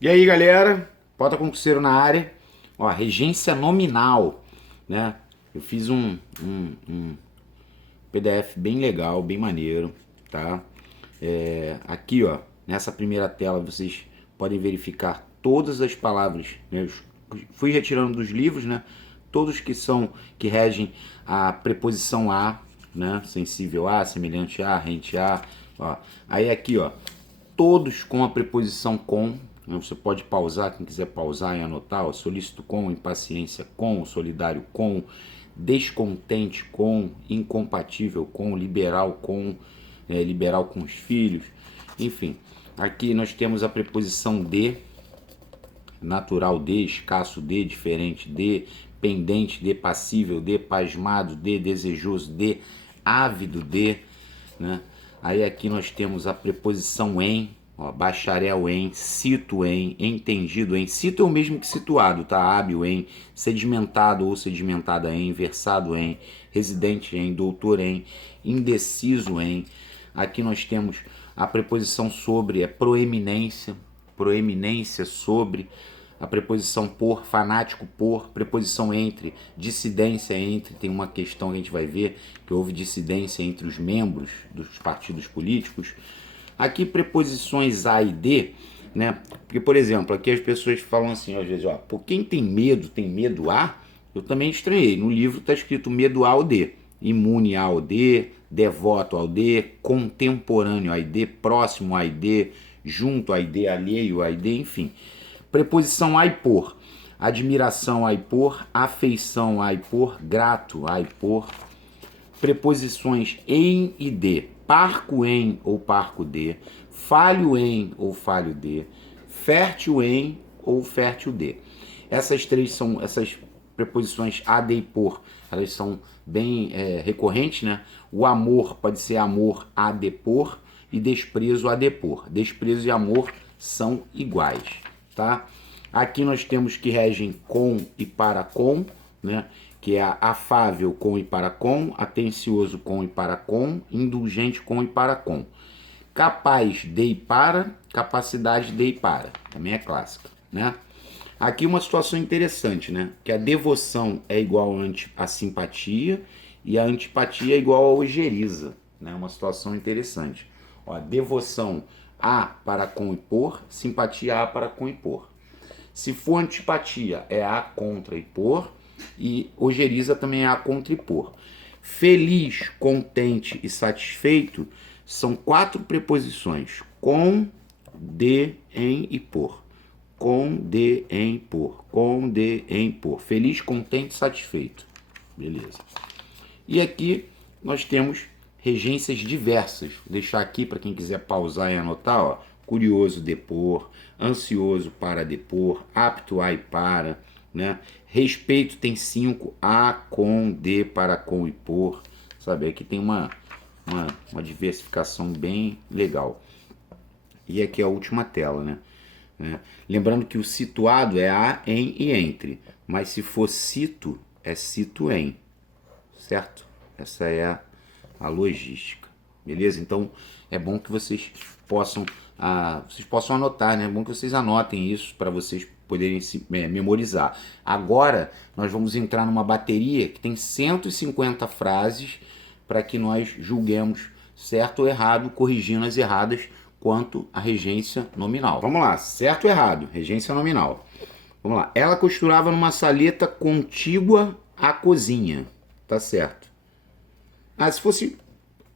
E aí, galera, Pauta Concurseiro na área. Ó, regência nominal, né? Eu fiz um PDF bem legal, bem maneiro, tá? Aqui, ó, nessa primeira tela vocês podem verificar todas as palavras, né? Eu fui retirando dos livros, né? Todos que regem a preposição a, né? Sensível a, semelhante a, rente a, ó. Aí aqui, ó, todos com a preposição com, né? Você pode pausar, quem quiser pausar e anotar, ó, solícito com, impaciência com, solidário com, descontente com, incompatível com, liberal com, liberal com os filhos, enfim. Aqui nós temos a preposição de, natural de, escasso de, diferente de, pendente de, passível de, pasmado de, desejoso de, ávido de, né? Aí aqui nós temos a preposição em, ó, bacharel em, cito em, entendido em. Cito é o mesmo que situado, tá? Hábil em, sedimentado ou sedimentada em, versado em, residente em, doutor em, indeciso em. Aqui nós temos a preposição sobre, é proeminência, proeminência sobre. A preposição por, fanático por, preposição entre, dissidência entre, tem uma questão que a gente vai ver, que houve dissidência entre os membros dos partidos políticos. Aqui preposições a e de, né? Porque, por exemplo, aqui as pessoas falam assim, às vezes, ó, por quem tem medo a, eu também estranhei. No livro está escrito medo ao de, imune ao de, devoto ao de, contemporâneo ao de, próximo ao de, junto ao de, alheio ao de, enfim. Preposição a e por, admiração a e por, afeição a e por, grato a e por. Preposições em e de, parco em ou parco de, falho em ou falho de, fértil em ou fértil de. Essas preposições a, de e por, elas são bem recorrentes, né? O amor pode ser amor a depor e desprezo a depor. Desprezo e amor são iguais, tá? Aqui nós temos que regem com e para com, né? Que é afável com e para com, atencioso com e para com, indulgente com e para com. Capaz de e para, capacidade de e para, também é clássica, né? Aqui uma situação interessante, né? Que a devoção é igual a simpatia e a antipatia é igual a ojeriza, né? Uma situação interessante. Ó, devoção a para com e por, simpatia a para com e por. Se for antipatia, é a contra e por, e ojeriza também é a contra e por. Feliz, contente e satisfeito são 4 preposições: com, de, em e por. Com, de, em, por. Com, de, em, por. Feliz, contente e satisfeito. Beleza. E aqui nós temos regências diversas. Vou deixar aqui para quem quiser pausar e anotar, ó. Curioso, depor. Ansioso, para depor. Apto a e para, né? Respeito tem 5, a, com, de, para, com e por. Sabe, aqui tem uma diversificação bem legal. E aqui é a última tela, né? Lembrando que o situado é a, em e entre. Mas se for cito, é cito em. Certo? Essa é a logística. Beleza? Então é bom que vocês possam anotar, né? É bom que vocês anotem isso para vocês poderem se memorizar. Agora nós vamos entrar numa bateria que tem 150 frases para que nós julguemos certo ou errado, corrigindo as erradas quanto à regência nominal. Vamos lá, certo ou errado, regência nominal. Vamos lá. Ela costurava numa saleta contígua à cozinha. Tá certo. Se fosse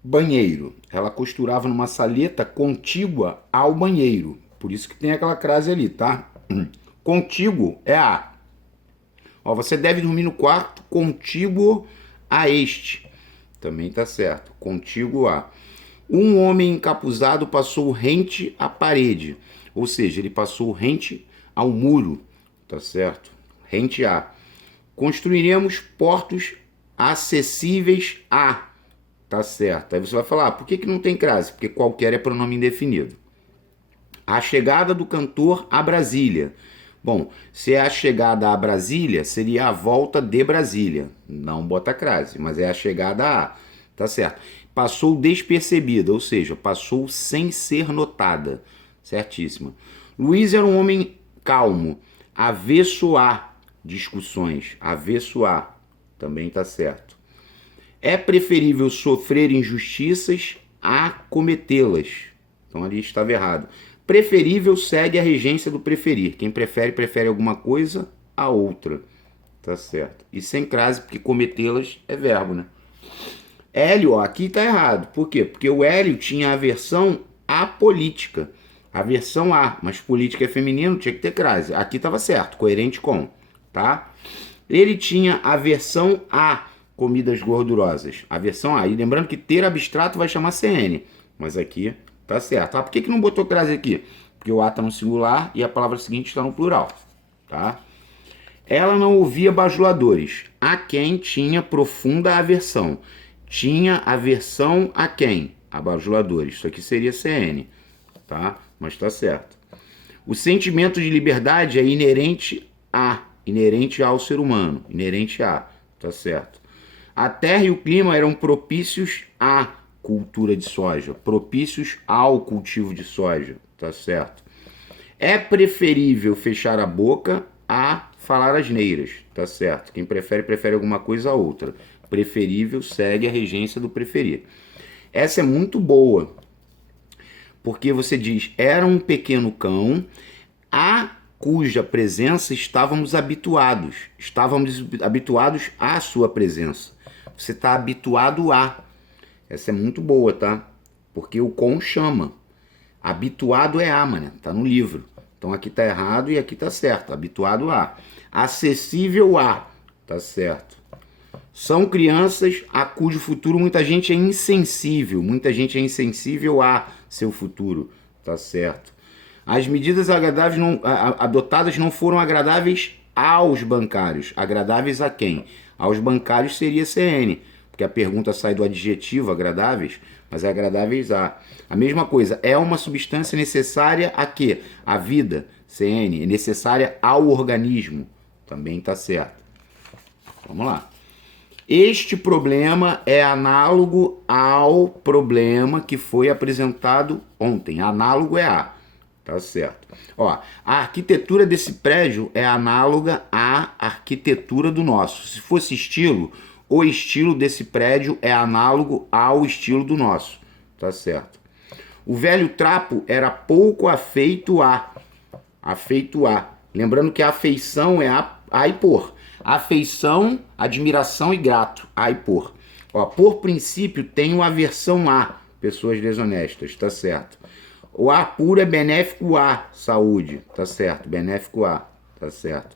banheiro, ela costurava numa saleta contígua ao banheiro. Por isso que tem aquela crase ali, tá? Contíguo é a. Ó, você deve dormir no quarto contíguo a este. Também tá certo. Contíguo a. Um homem encapuzado passou rente à parede. Ou seja, ele passou rente ao muro. Tá certo? Rente a. Construiremos portos acessíveis a. Tá certo. Aí você vai falar, por que não tem crase? Porque qualquer é pronome indefinido. A chegada do cantor a Brasília. Bom, se é a chegada a Brasília, seria a volta de Brasília. Não bota crase, mas é a chegada a. Tá certo. Passou despercebida, ou seja, passou sem ser notada. Certíssima. Luiz era um homem calmo, avesso a discussões, avesso a, também tá certo. É preferível sofrer injustiças a cometê-las. Então ali estava errado. Preferível segue a regência do preferir. Quem prefere, prefere alguma coisa a outra. Tá certo. E sem crase, porque cometê-las é verbo, né? Hélio, ó, aqui tá errado. Por quê? Porque o Hélio tinha aversão à política. Aversão a, mas política é feminino, tinha que ter crase. Aqui tava certo, coerente com, tá? Ele tinha aversão a comidas gordurosas. Aversão a. E lembrando que ter abstrato vai chamar CN. Mas aqui tá certo. Ah, por que não botou crase aqui? Porque o A tá no singular e a palavra seguinte está no plural, tá? Ela não ouvia bajuladores, a quem tinha profunda aversão. Tinha aversão a quem? A bajuladores. Isso aqui seria CN, tá? Mas tá certo. O sentimento de liberdade é inerente ao ser humano, inerente a, tá certo. A terra e o clima eram propícios à cultura de soja, propícios ao cultivo de soja, tá certo. É preferível fechar a boca a falar asneiras, tá certo. Quem prefere, prefere alguma coisa a outra. Preferível segue a regência do preferir. Essa é muito boa, porque você diz, era um pequeno cão a cuja presença estávamos habituados à sua presença. Você está habituado a. Essa é muito boa, tá? Porque o com chama. Habituado é a, mano. Tá no livro. Então aqui tá errado e aqui tá certo. Habituado a. Acessível a. Tá certo. São crianças a cujo futuro muita gente é insensível. Muita gente é insensível a seu futuro. Tá certo. As medidas agradáveis adotadas não foram agradáveis aos bancários. Agradáveis a quem? Aos bancários seria CN, porque a pergunta sai do adjetivo agradáveis, mas é agradáveis a. A mesma coisa, é uma substância necessária a quê? A vida, CN, é necessária ao organismo. Também está certo. Vamos lá. Este problema é análogo ao problema que foi apresentado ontem. Análogo é a. Tá certo. Ó, a arquitetura desse prédio é análoga à arquitetura do nosso. Se fosse estilo, o estilo desse prédio é análogo ao estilo do nosso. Tá certo. O velho trapo era pouco afeito a. Afeito a. Lembrando que a afeição é a e por. Afeição, admiração e grato. A e por. Ó, por princípio, tenho aversão a pessoas desonestas. Tá certo. O A puro é benéfico à saúde, tá certo, benéfico a, tá certo.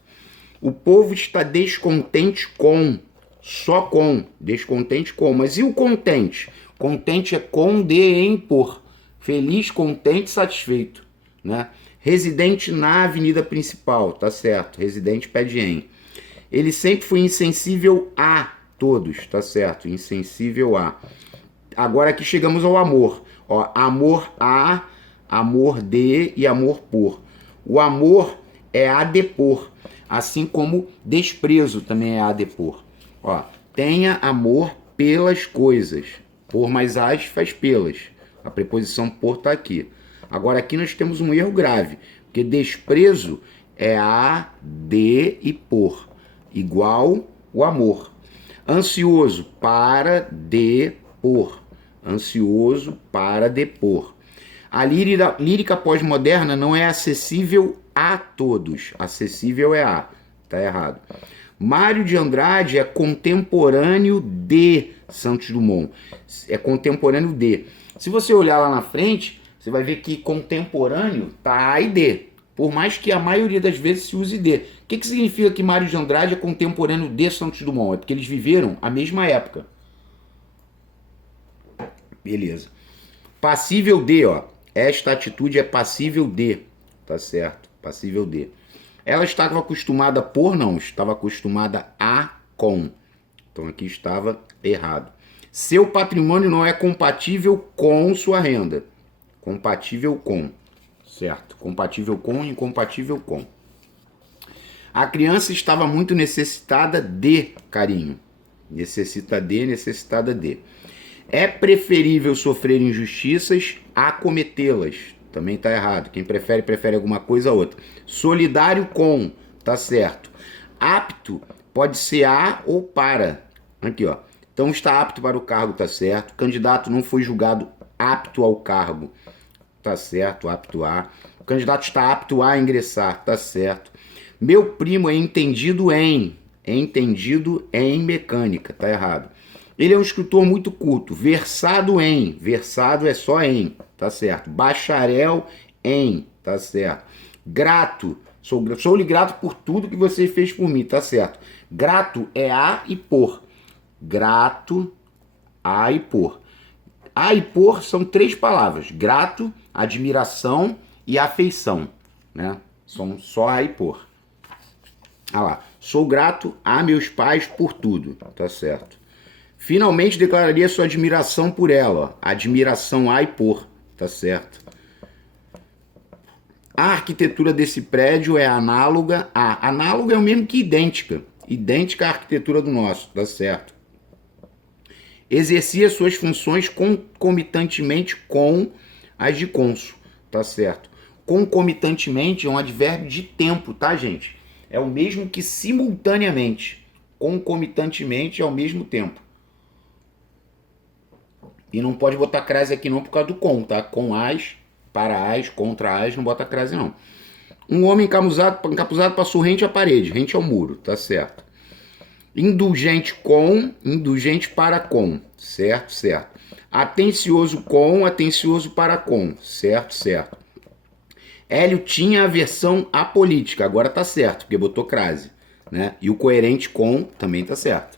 O povo está descontente com, só com, descontente com, mas e o contente? Contente é com, de, em, por, feliz, contente, satisfeito, né? Residente na avenida principal, tá certo, residente pede em. Ele sempre foi insensível a todos, tá certo, insensível a. Agora aqui chegamos ao amor, ó, amor a, amor de e amor por. O amor é a depor, assim como desprezo também é a depor. Ó, tenha amor pelas coisas. Por mais as faz pelas. A preposição por tá aqui. Agora aqui nós temos um erro grave, porque desprezo é a, de e por, igual o amor. Ansioso para depor. Ansioso para depor. A lírica pós-moderna não é acessível a todos. Acessível é a. Tá errado. Mário de Andrade é contemporâneo de Santos Dumont. É contemporâneo de. Se você olhar lá na frente, você vai ver que contemporâneo tá A e D. Por mais que a maioria das vezes se use D. O que significa que Mário de Andrade é contemporâneo de Santos Dumont? É porque eles viveram a mesma época. Beleza. Passível de, ó. Esta atitude é passível de. Tá certo. Passível de. Ela estava acostumada por, não. Estava acostumada a com. Então aqui estava errado. Seu patrimônio não é compatível com sua renda. Compatível com. Certo. Compatível com e incompatível com. A criança estava muito necessitada de carinho. Necessita de, necessitada de. É preferível sofrer injustiças a cometê-las. também tá errado. Quem prefere, prefere alguma coisa ou outra. Solidário com, tá certo. Apto pode ser a ou para. Aqui, ó. Então está apto para o cargo, tá certo. Candidato não foi julgado apto ao cargo, tá certo, apto a. O candidato está apto a ingressar, tá certo. Meu primo é entendido em mecânica, tá errado. Ele é um escritor muito culto, versado é só em, tá certo. Bacharel em, tá certo. Grato, sou-lhe grato por tudo que você fez por mim, tá certo. Grato é a e por. Grato, a e por. A e por são 3 palavras: grato, admiração e afeição, né? São só a e por. Ah lá, sou grato a meus pais por tudo, tá certo. Finalmente declararia sua admiração por ela, admiração a e por, tá certo. A arquitetura desse prédio é análoga a, análoga é o mesmo que idêntica, idêntica à arquitetura do nosso, tá certo. Exercia suas funções concomitantemente com as de cônsul, tá certo. Concomitantemente é um advérbio de tempo, tá, gente? É o mesmo que simultaneamente. Concomitantemente é ao mesmo tempo. E não pode botar crase aqui não por causa do com, tá? Com as, para as, contra as, não bota crase não. Um homem encapuzado passou rente à parede, rente ao muro, tá certo. Indulgente com, indulgente para com, certo, certo. Atencioso com, atencioso para com, certo, certo. Hélio tinha aversão à política, agora tá certo, porque botou crase, né? E o coerente com também tá certo.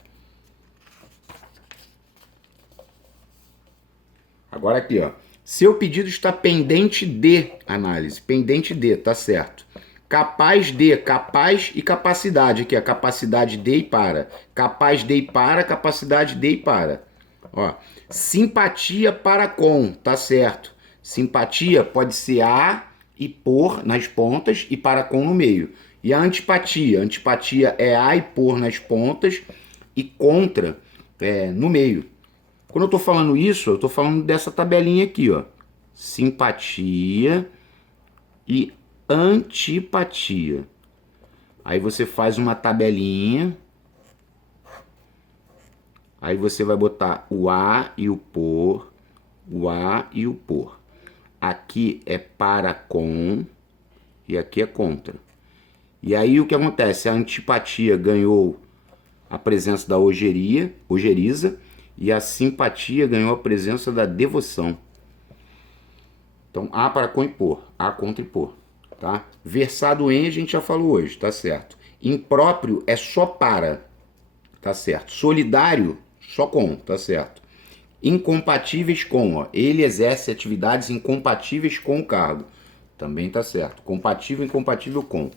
Agora aqui, ó. Seu pedido está pendente de análise, pendente de, tá certo. Capaz de, capaz e capacidade, aqui a capacidade de e para. Capaz de e para, capacidade de e para. Ó, simpatia para com, tá certo. Simpatia pode ser a e por nas pontas e para com no meio. E a antipatia, antipatia é a e por nas pontas e contra no meio. Quando eu tô falando isso, eu tô falando dessa tabelinha aqui, ó. Simpatia e antipatia. Aí você faz uma tabelinha. Aí você vai botar o a e o por. O a e o por. Aqui é para com e aqui é contra. E aí o que acontece? A antipatia ganhou a presença da ojeriza, e a simpatia ganhou a presença da devoção. Então, a para com e por, a contra e por, tá? Versado em a gente já falou hoje, tá certo. Impróprio é só para, tá certo. Solidário, só com, tá certo. Incompatíveis com, ó. Ele exerce atividades incompatíveis com o cargo. Também tá certo. Compatível, incompatível com.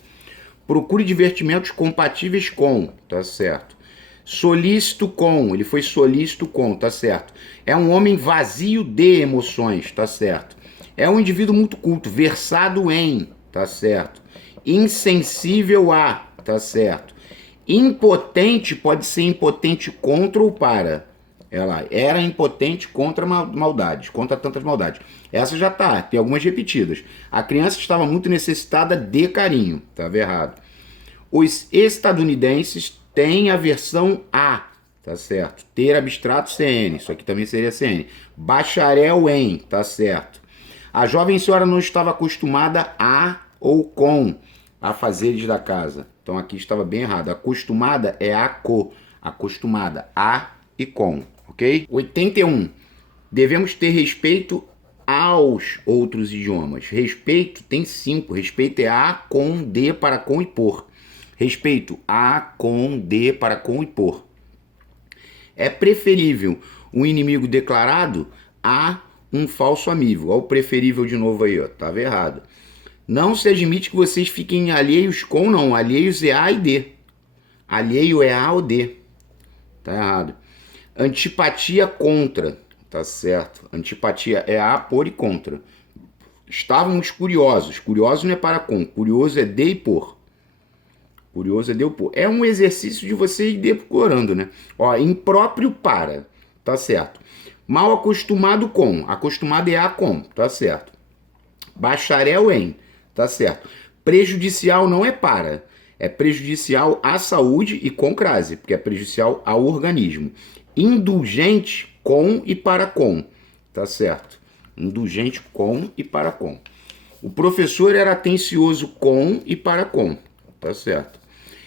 Procure divertimentos compatíveis com, tá certo. Solícito com, ele foi solícito com, tá certo. É um homem vazio de emoções, tá certo. É um indivíduo muito culto, versado em, tá certo. Insensível a, tá certo. Impotente pode ser impotente contra ou para. Ela era impotente contra maldades, contra tantas maldades. Essa já tá, tem algumas repetidas. A criança estava muito necessitada de carinho, estava errado. Os estadunidenses têm a versão A, tá certo. Ter abstrato CN, isso aqui também seria CN. Bacharel em, tá certo. A jovem senhora não estava acostumada a ou com afazeres da casa. Então aqui estava bem errado. Acostumada é a co, acostumada a e com, ok? 81. Devemos ter respeito aos outros idiomas. Respeito tem 5. Respeito é a, com, de, para com e por. Respeito a, com, de, para com e por. É preferível um inimigo declarado a um falso amigo. Olha o preferível de novo aí, ó. Tava errado. Não se admite que vocês fiquem alheios com, não. Alheios é a e d. Alheio é a ou d. Tá errado. Antipatia contra. Tá certo. Antipatia é a, por e contra. Estávamos curiosos. Curioso não é para com. Curioso é de e por. Curioso é de e por. É um exercício de você ir decorando, né? Ó, impróprio para. Tá certo. Mal acostumado com. Acostumado é a com. Tá certo. Bacharel em, tá certo. Prejudicial não é para, é prejudicial à saúde e com crase, porque é prejudicial ao organismo. Indulgente com e para com, tá certo. Indulgente com e para com. O professor era atencioso com e para com, tá certo.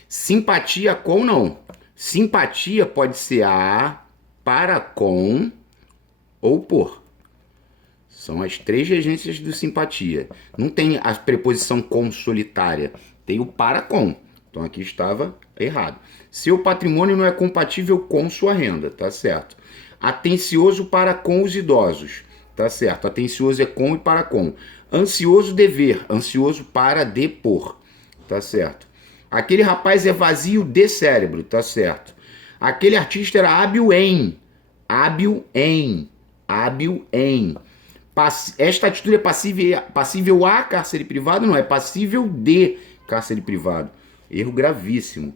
Simpatia com não. Simpatia pode ser a, para com ou por. São as três regências do simpatia. Não tem a preposição com solitária, tem o para com. Então aqui estava errado. Seu patrimônio não é compatível com sua renda, tá certo. Atencioso para com os idosos, tá certo. Atencioso é com e para com. Ansioso dever, ansioso para depor, tá certo. Aquele rapaz é vazio de cérebro, tá certo. Aquele artista era hábil em, hábil em, hábil em. Esta atitude é passível a cárcere privado? Não, é passível de cárcere privado. Erro gravíssimo.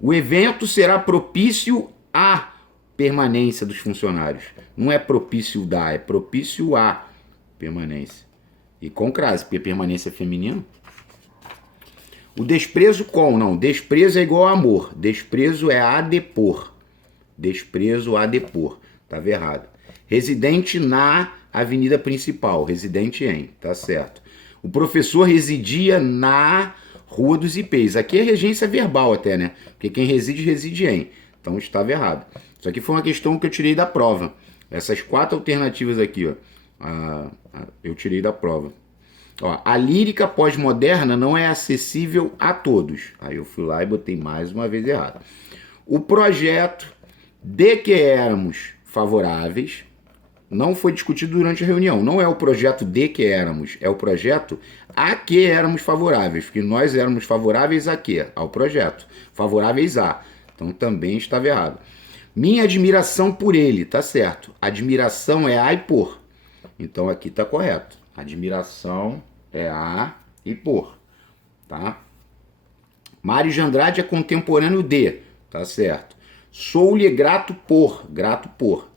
O evento será propício à permanência dos funcionários. Não é propício da, é propício à permanência. E com crase, porque permanência é feminino. O desprezo com, não. Desprezo é igual a amor. Desprezo é a depor. Desprezo a depor. Estava errado. Residente na avenida principal. Residente em. Tá certo. O professor residia na Rua dos Ipês. Aqui é regência verbal até, né? Porque quem reside, reside em. Então estava errado. Isso aqui foi uma questão que eu tirei da prova. Essas 4 alternativas aqui, ó. Eu tirei da prova. Ó, a lírica pós-moderna não é acessível a todos. Aí eu fui lá e botei mais uma vez errado. O projeto de que éramos favoráveis não foi discutido durante a reunião. Não é o projeto de que éramos, é o projeto a que éramos favoráveis. Porque nós éramos favoráveis a quê? Ao projeto. Favoráveis a. Então também estava errado. Minha admiração por ele, tá certo. Admiração é a e por. Então aqui tá correto. Admiração é a e por, tá? Mário de Andrade é contemporâneo de, tá certo. Sou-lhe grato por,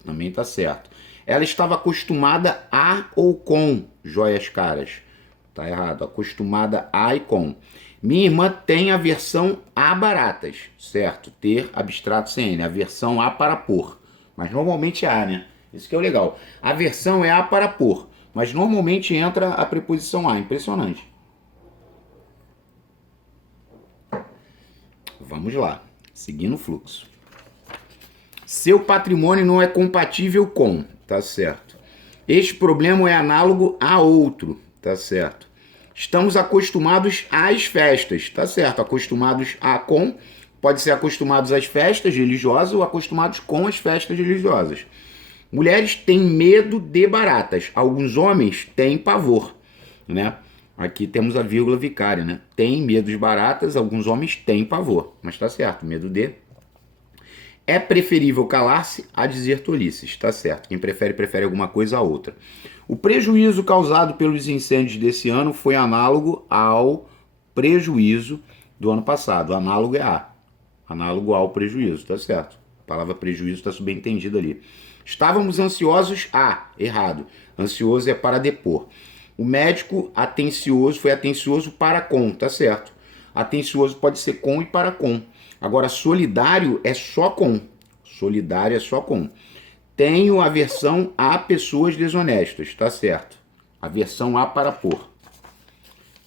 também tá certo. Ela estava acostumada a ou com joias caras, tá errado. Acostumada a e com. Minha irmã tem aversão a baratas, certo? Ter abstrato sem N, aversão a para por. Mas normalmente é a, né? Isso que é o legal. Aversão é a para por. Mas normalmente entra a preposição a. Impressionante. Vamos lá. Seguindo o fluxo. Seu patrimônio não é compatível com. Tá certo. Este problema é análogo a outro. Tá certo. Estamos acostumados às festas. Tá certo. Acostumados a com. Pode ser acostumados às festas religiosas ou acostumados com as festas religiosas. Mulheres têm medo de baratas. Alguns homens têm pavor, né? Aqui temos a vírgula vicária, né? Tem medo de baratas, alguns homens têm pavor. Mas tá certo, medo de. É preferível calar-se a dizer tolices, tá certo. Quem prefere, prefere alguma coisa a outra. O prejuízo causado pelos incêndios desse ano foi análogo ao prejuízo do ano passado. Análogo é a. Análogo ao prejuízo, tá certo. A palavra prejuízo está subentendida ali. Estávamos ansiosos errado. Ansioso é para depor. O médico atencioso foi atencioso para com, tá certo. Atencioso pode ser com e para com. Agora, solidário é só com. Solidário é só com. Tenho aversão a pessoas desonestas, tá certo. Aversão a para por.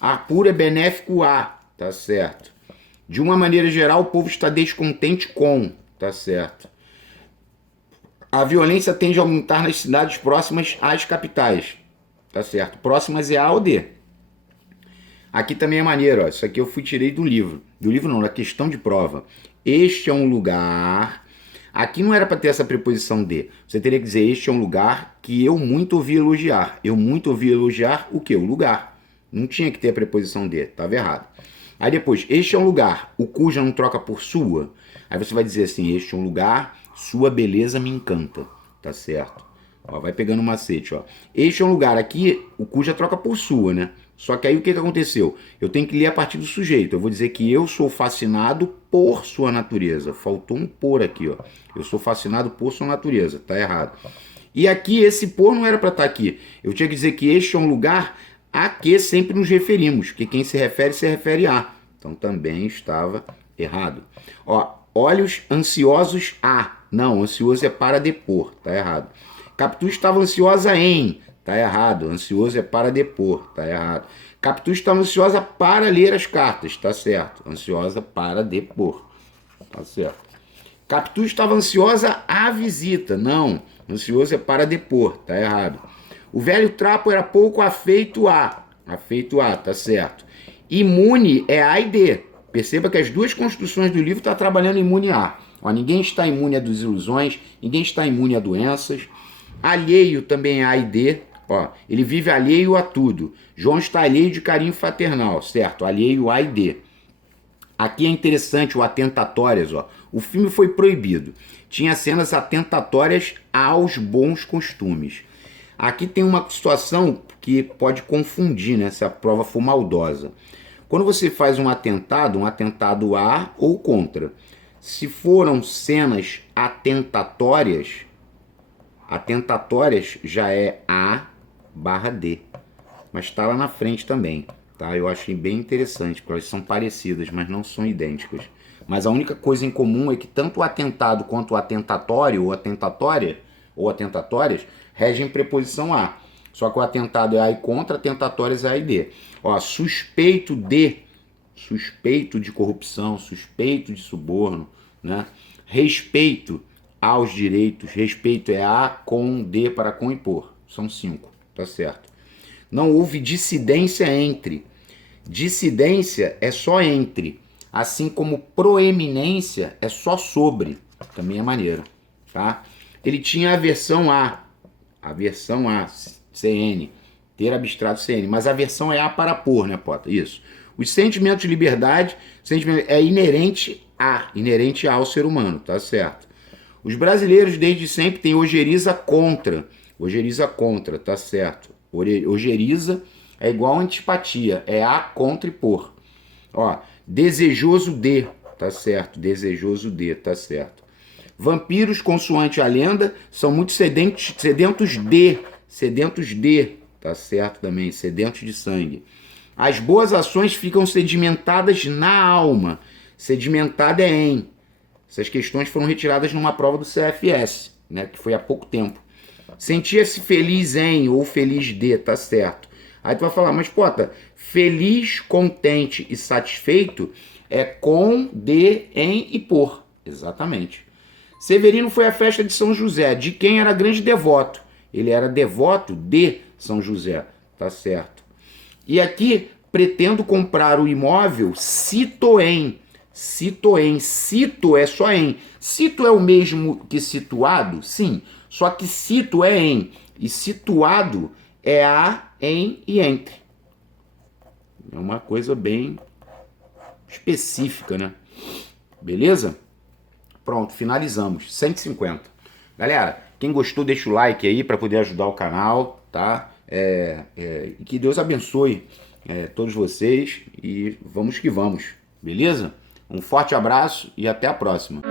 Apuro é benéfico a, tá certo. De uma maneira geral, o povo está descontente com, tá certo. A violência tende a aumentar nas cidades próximas às capitais. Tá certo? Próximas é A ou D. Aqui também é maneiro, ó. Isso aqui eu tirei do livro. Do livro não, da questão de prova. Este é um lugar... Aqui não era para ter essa preposição de. Você teria que dizer, este é um lugar que eu muito ouvi elogiar. Eu muito ouvi elogiar o quê? O lugar. Não tinha que ter a preposição de. Estava errado. Aí depois, este é um lugar. O cuja não troca por sua. Aí você vai dizer assim, este é um lugar... Sua beleza me encanta, tá certo? Ó, vai pegando um macete, ó. Este é um lugar aqui, o cuja troca por sua, né? Só que aí o que aconteceu? Eu tenho que ler a partir do sujeito. Eu vou dizer que eu sou fascinado por sua natureza. Faltou um por aqui, ó. Eu sou fascinado por sua natureza, tá errado. E aqui esse por não era para estar aqui. Eu tinha que dizer que este é um lugar a que sempre nos referimos, que quem se refere a. Então também estava errado. Ó, olhos ansiosos a. Não, ansioso é para depor, tá errado. Capitu estava ansiosa em, tá errado. Ansioso é para depor, tá errado. Capitu estava ansiosa para ler as cartas, tá certo. Ansiosa para depor, tá certo. Capitu estava ansiosa à visita, não. Ansioso é para depor, tá errado. O velho trapo era pouco afeito a. Afeito a, tá certo. Imune é A e D. Perceba que as duas construções do livro estão trabalhando imune a. Ó, ninguém está imune a desilusões, ninguém está imune a doenças. Alheio também é A e D. Ó, ele vive alheio a tudo. João está alheio de carinho fraternal, certo? Alheio A e D. Aqui é interessante o atentatórias, ó. O filme foi proibido. Tinha cenas atentatórias aos bons costumes. Aqui tem uma situação que pode confundir, né, se a prova for maldosa. Quando você faz um atentado a ou contra. Se foram cenas atentatórias já é A/D. Mas está lá na frente também, tá? Eu achei bem interessante, porque elas são parecidas, mas não são idênticas. Mas a única coisa em comum é que tanto o atentado quanto o atentatório ou atentatória ou atentatórias regem preposição a. Só que o atentado é a e contra, atentatórias é a e d. Ó, suspeito de corrupção, suspeito de suborno, né? Respeito aos direitos, respeito é a com d para com e por. São 5, tá certo. Não houve dissidência entre. Dissidência é só entre. Assim como proeminência é só sobre. Também é maneiro, tá? Ele tinha aversão a CN, ter abstrato CN, mas a aversão é a para por, né, Pota? Isso. Os sentimentos de liberdade é inerente ao ser humano, tá certo? Os brasileiros desde sempre têm ojeriza contra, tá certo? Ojeriza é igual a antipatia, é a contra e por. Ó, desejoso de, tá certo? Desejoso de, tá certo? Vampiros, consoante a lenda, são muito sedentos de, tá certo também, sedentos de sangue. As boas ações ficam sedimentadas na alma. Sedimentada é em. Essas questões foram retiradas numa prova do CFS, né, que foi há pouco tempo. Sentia-se feliz em ou feliz de, tá certo. Aí tu vai falar, mas Pota, feliz, contente e satisfeito é com, de, em e por. Exatamente. Severino foi à festa de São José, de quem era grande devoto. Ele era devoto de São José, tá certo. E aqui, pretendo comprar o imóvel, cito em. Cito é só em. Cito é o mesmo que situado? Sim, só que cito é em. E situado é a, em e entre. É uma coisa bem específica, né? Beleza? Pronto, finalizamos. 150. Galera, quem gostou, deixa o like aí para poder ajudar o canal, tá? Que Deus abençoe todos vocês e vamos que vamos, beleza? Um forte abraço e até a próxima.